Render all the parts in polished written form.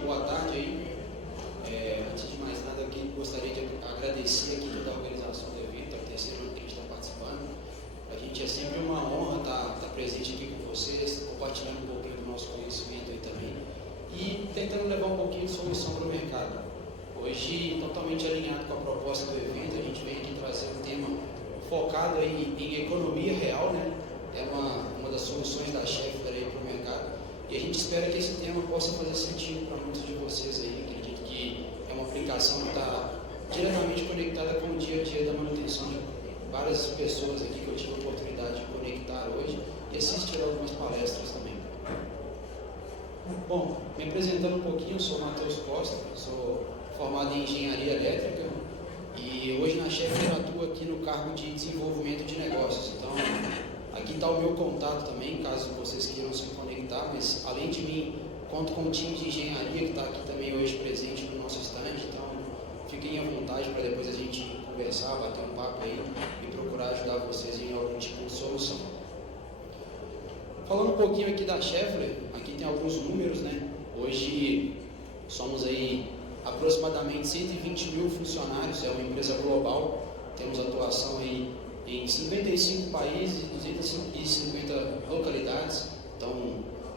boa tarde aí. Antes de mais nada, aqui gostaria de agradecer aqui toda a organização do evento, a terceira ano que a gente está participando. A gente é sempre uma honra estar presente aqui com vocês, compartilhando um pouquinho do nosso conhecimento aí também e tentando levar um pouquinho de solução para o mercado. Hoje, totalmente alinhado com a proposta do evento, a gente vem aqui trazer um tema focado aí em economia real, né? É uma das soluções da Schaeffler aí para o mercado. E a gente espera que esse tema possa fazer sentido para muitos de vocês aí. Acredito que é uma aplicação que está diretamente conectada com o dia a dia da manutenção de várias pessoas aqui que eu tive a oportunidade de conectar hoje e assistir algumas palestras também. Bom, me apresentando um pouquinho, eu sou o Matheus Costa, sou formado em Engenharia Elétrica e hoje na Schaeffler atuo aqui no cargo de desenvolvimento de negócios. Então, aqui está o meu contato também, caso vocês queiram se conectar, mas além de mim, conto com o time de engenharia que está aqui também hoje presente no nosso stand, então fiquem à vontade para depois a gente conversar, bater um papo aí e procurar ajudar vocês em algum tipo de solução. Falando um pouquinho aqui da Schaeffler, aqui tem alguns números, né? Hoje somos aí aproximadamente 120 mil funcionários, é uma empresa global, temos atuação aí em 55 países e 250 localidades. Então,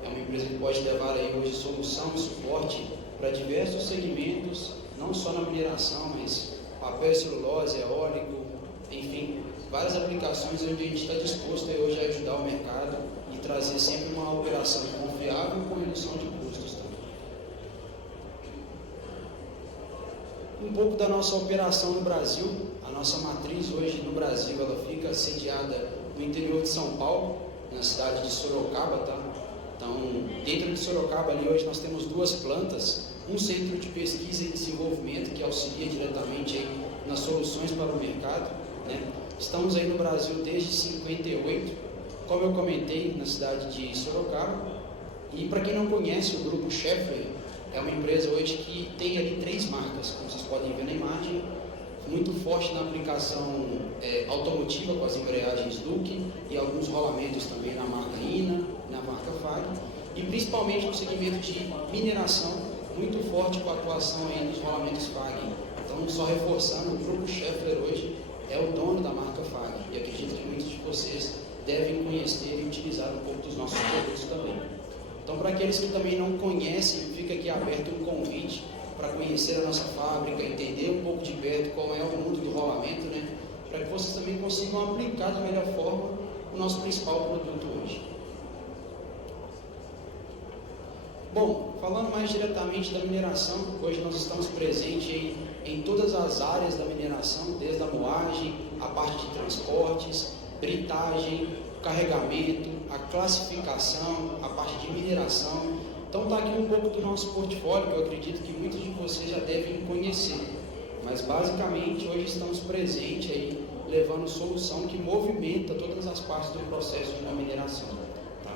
é uma empresa que pode levar aí hoje solução e suporte para diversos segmentos, não só na mineração, mas papel e celulose, eólico, enfim, várias aplicações onde a gente está disposto aí hoje a ajudar o mercado e trazer sempre uma operação confiável com redução de custos também. Um pouco da nossa operação no Brasil. A nossa matriz hoje no Brasil, ela fica sediada no interior de São Paulo, na cidade de Sorocaba, tá? Então, dentro de Sorocaba ali hoje nós temos duas plantas, um centro de pesquisa e desenvolvimento que auxilia diretamente aí nas soluções para o mercado, né? Estamos aí no Brasil desde 58, como eu comentei, na cidade de Sorocaba. E para quem não conhece, o grupo Schaeffler é uma empresa hoje que tem ali 3 marcas, como vocês podem ver na imagem, muito forte na aplicação automotiva com as embreagens Duke e alguns rolamentos também na marca INA, na marca FAG, e principalmente no segmento de mineração, muito forte com a atuação aí nos rolamentos FAG. Então, só reforçando, o grupo Schaeffler hoje é o dono da marca FAG e acredito que muitos de vocês devem conhecer e utilizar um pouco dos nossos produtos também. Então, para aqueles que também não conhecem, fica aqui aberto um convite para conhecer a nossa fábrica, entender um pouco de perto qual é o mundo do rolamento, né? Para que vocês também consigam aplicar da melhor forma o nosso principal produto hoje. Bom, falando mais diretamente da mineração, hoje nós estamos presentes em todas as áreas da mineração, desde a moagem, a parte de transportes, britagem, carregamento, a classificação, a parte de mineração. Então está aqui um pouco do nosso portfólio, que eu acredito que muitos de vocês já devem conhecer. Mas basicamente hoje estamos presentes aí, levando solução que movimenta todas as partes do processo de uma mineração. Tá?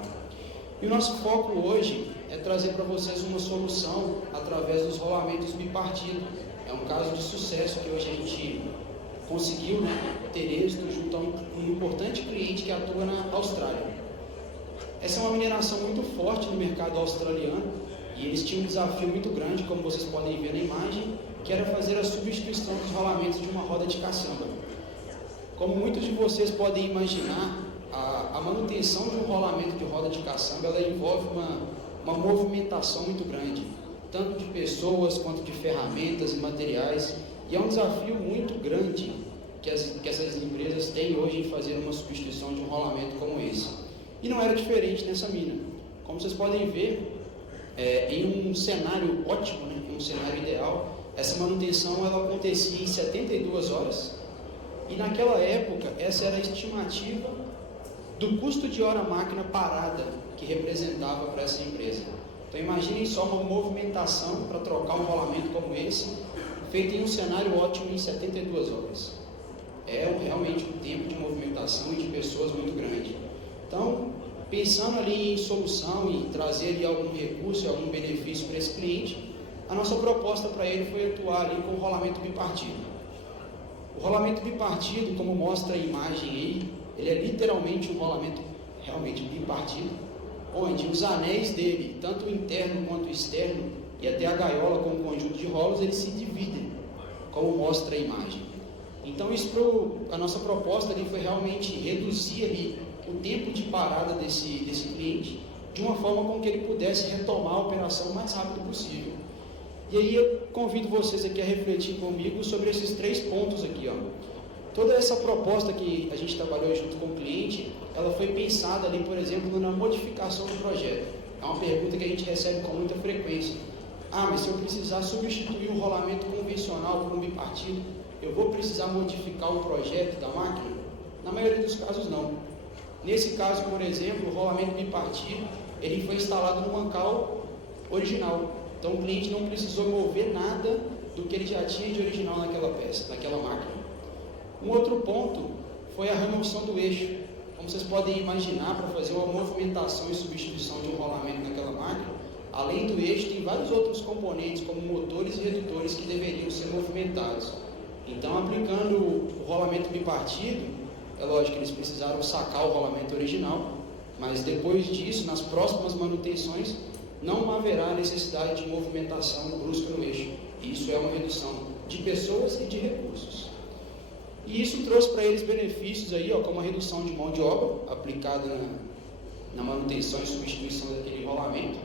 E o nosso foco hoje é trazer para vocês uma solução através dos rolamentos bipartido. É um caso de sucesso que hoje a gente conseguiu, né, ter êxito junto a um importante cliente que atua na Austrália. Essa é uma mineração muito forte no mercado australiano e eles tinham um desafio muito grande, como vocês podem ver na imagem, que era fazer a substituição dos rolamentos de uma roda de caçamba. Como muitos de vocês podem imaginar, a manutenção de um rolamento de roda de caçamba ela envolve uma movimentação muito grande, tanto de pessoas quanto de ferramentas e materiais, e é um desafio muito grande que essas empresas têm hoje em fazer uma substituição de um rolamento como esse. E não era diferente nessa mina. Como vocês podem ver, em um cenário ótimo, né, em um cenário ideal, essa manutenção ela acontecia em 72 horas. E naquela época, essa era a estimativa do custo de hora máquina parada que representava para essa empresa. Então imaginem só uma movimentação para trocar um rolamento como esse, feito em um cenário ótimo em 72 horas. É realmente um tempo de movimentação e de pessoas muito grande. Então, pensando ali em solução e trazer ali algum recurso e algum benefício para esse cliente, a nossa proposta para ele foi atuar ali com o rolamento bipartido. O rolamento bipartido, como mostra a imagem aí, ele é literalmente um rolamento realmente bipartido, onde os anéis dele, tanto o interno quanto o externo, e até a gaiola com um conjunto de rolos, eles se dividem, como mostra a imagem. Então a nossa proposta ali foi realmente reduzir ali o tempo de parada desse cliente, de uma forma com que ele pudesse retomar a operação o mais rápido possível. E aí eu convido vocês aqui a refletir comigo sobre esses 3 pontos aqui, ó. Toda essa proposta que a gente trabalhou junto com o cliente, ela foi pensada ali, por exemplo, na modificação do projeto. É uma pergunta que a gente recebe com muita frequência. Ah, mas se eu precisar substituir um rolamento convencional por um bipartido, eu vou precisar modificar o projeto da máquina? Na maioria dos casos, não. Nesse caso, por exemplo, o rolamento bipartido, ele foi instalado no mancal original. Então o cliente não precisou mover nada do que ele já tinha de original naquela peça, naquela máquina. Um outro ponto foi a remoção do eixo. Como vocês podem imaginar, para fazer uma movimentação e substituição de um rolamento naquela máquina, além do eixo, tem vários outros componentes, como motores e redutores, que deveriam ser movimentados. Então, aplicando o rolamento bipartido, é lógico que eles precisaram sacar o rolamento original, mas depois disso, nas próximas manutenções, não haverá necessidade de movimentação brusca no eixo. Isso é uma redução de pessoas e de recursos. E isso trouxe para eles benefícios aí, ó, como a redução de mão de obra aplicada na manutenção e substituição daquele rolamento.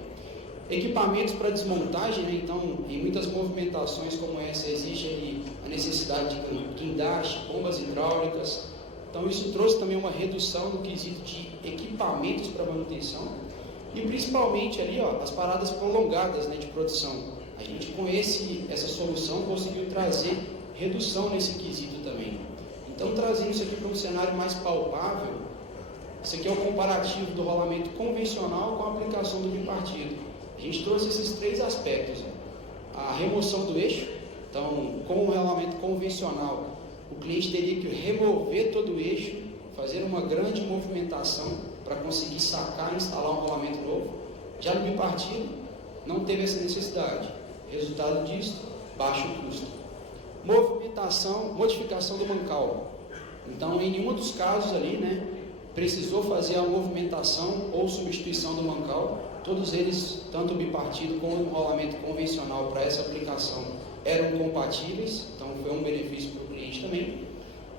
Equipamentos para desmontagem, né? Então, em muitas movimentações como essa, existe ali a necessidade de guindaste, bombas hidráulicas. Então, isso trouxe também uma redução no quesito de equipamentos para manutenção. E principalmente ali, ó, as paradas prolongadas, né, de produção. A gente com essa solução conseguiu trazer redução nesse quesito também. Então, trazendo isso aqui para um cenário mais palpável, isso aqui é o comparativo do rolamento convencional com a aplicação do bipartido. A gente trouxe esses 3 aspectos. Ó. A remoção do eixo. Então, com o rolamento convencional, o cliente teria que remover todo o eixo, fazer uma grande movimentação para conseguir sacar e instalar um rolamento novo. Já no bipartido, não teve essa necessidade. Resultado disso, baixo custo. Modificação do mancal. Então, em nenhum dos casos ali, né, precisou fazer a movimentação ou substituição do mancal. Todos eles, tanto o bipartido como o rolamento convencional para essa aplicação, eram compatíveis. Então, foi um benefício para o cliente também.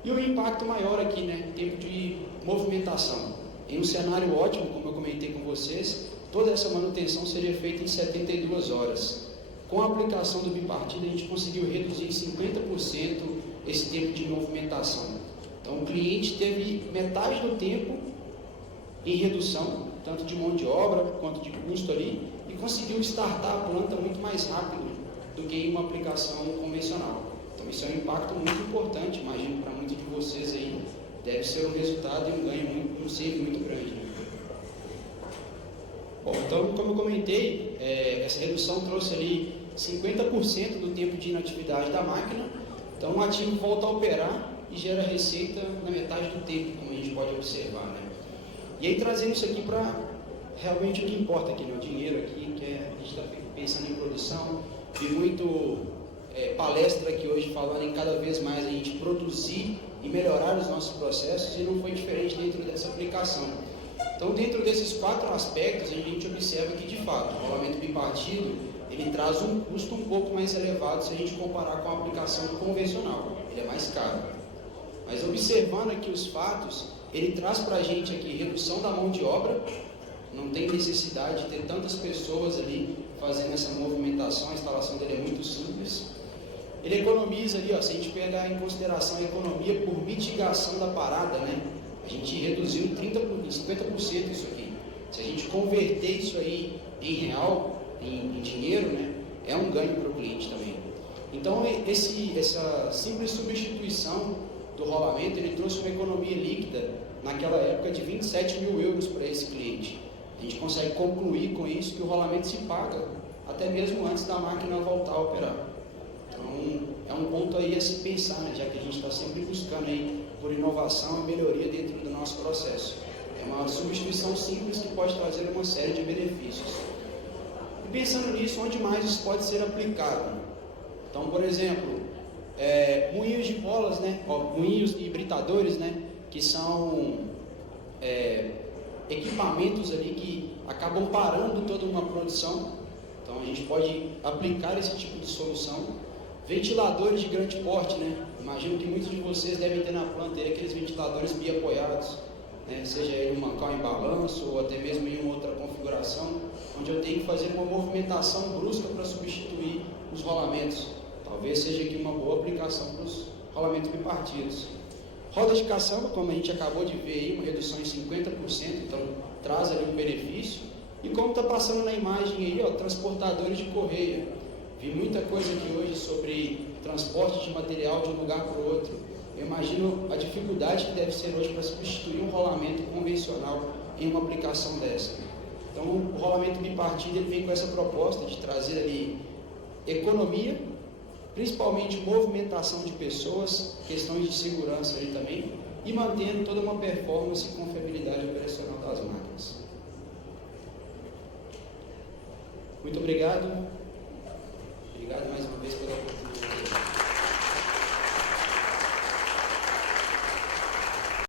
E o impacto maior aqui, né, tempo de movimentação. Em um cenário ótimo, como eu comentei com vocês, toda essa manutenção seria feita em 72 horas. Com a aplicação do bipartido, a gente conseguiu reduzir em 50% esse tempo de movimentação. Então, o cliente teve metade do tempo em redução, tanto de mão de obra quanto de custo ali, e conseguiu startar a planta muito mais rápido do que em uma aplicação convencional. Então, isso é um impacto muito importante, imagino, para muitos de vocês aí, deve ser um resultado e um ganho um save muito grande. Bom, então, como eu comentei, essa redução trouxe ali 50% do tempo de inatividade da máquina. Então, o ativo volta a operar e gera receita na metade do tempo, como a gente pode observar, né? E aí, trazendo isso aqui para realmente o que importa aqui, né? O dinheiro aqui, que a gente está pensando em produção, vi muito palestra aqui hoje falando em cada vez mais a gente produzir e melhorar os nossos processos, e não foi diferente dentro dessa aplicação. Então, dentro desses 4 aspectos, a gente observa que, de fato, o rolamento bipartido, ele traz um custo um pouco mais elevado se a gente comparar com a aplicação convencional, ele é mais caro. Mas observando aqui os fatos, ele traz para a gente aqui redução da mão de obra, não tem necessidade de ter tantas pessoas ali fazendo essa movimentação, a instalação dele é muito simples. Ele economiza ali, ó, se a gente pegar em consideração a economia por mitigação da parada, né? A gente reduziu em 50% isso aqui. Se a gente converter isso aí em real, em dinheiro, né, é um ganho para o cliente também. Então, essa simples substituição do rolamento, ele trouxe uma economia líquida, naquela época, de 27 mil euros para esse cliente. A gente consegue concluir com isso que o rolamento se paga, até mesmo antes da máquina voltar a operar. Então, é um ponto aí a se pensar, né, já que a gente está sempre buscando aí por inovação e melhoria dentro do nosso processo. É uma substituição simples que pode trazer uma série de benefícios. E pensando nisso, onde mais isso pode ser aplicado? Então, por exemplo, moinhos de bolas, né, moinhos e britadores, né, que são equipamentos ali que acabam parando toda uma produção. Então a gente pode aplicar esse tipo de solução. Ventiladores de grande porte, né? Imagino que muitos de vocês devem ter na planta aí aqueles ventiladores biapoiados, né? Seja ele um mancal em balanço ou até mesmo em uma outra configuração, onde eu tenho que fazer uma movimentação brusca para substituir os rolamentos. Talvez seja aqui uma boa aplicação para os rolamentos bipartidos. Roda de caçamba, como a gente acabou de ver aí, uma redução em 50%, então traz ali um benefício. E como está passando na imagem aí, ó, transportadores de correia. Vi muita coisa aqui hoje sobre transporte de material de um lugar para o outro. Eu imagino a dificuldade que deve ser hoje para substituir um rolamento convencional em uma aplicação dessa. Então, o rolamento bipartido ele vem com essa proposta de trazer ali economia, principalmente movimentação de pessoas, questões de segurança ali também, e mantendo toda uma performance e confiabilidade operacional das máquinas. Muito obrigado. Obrigado mais uma vez.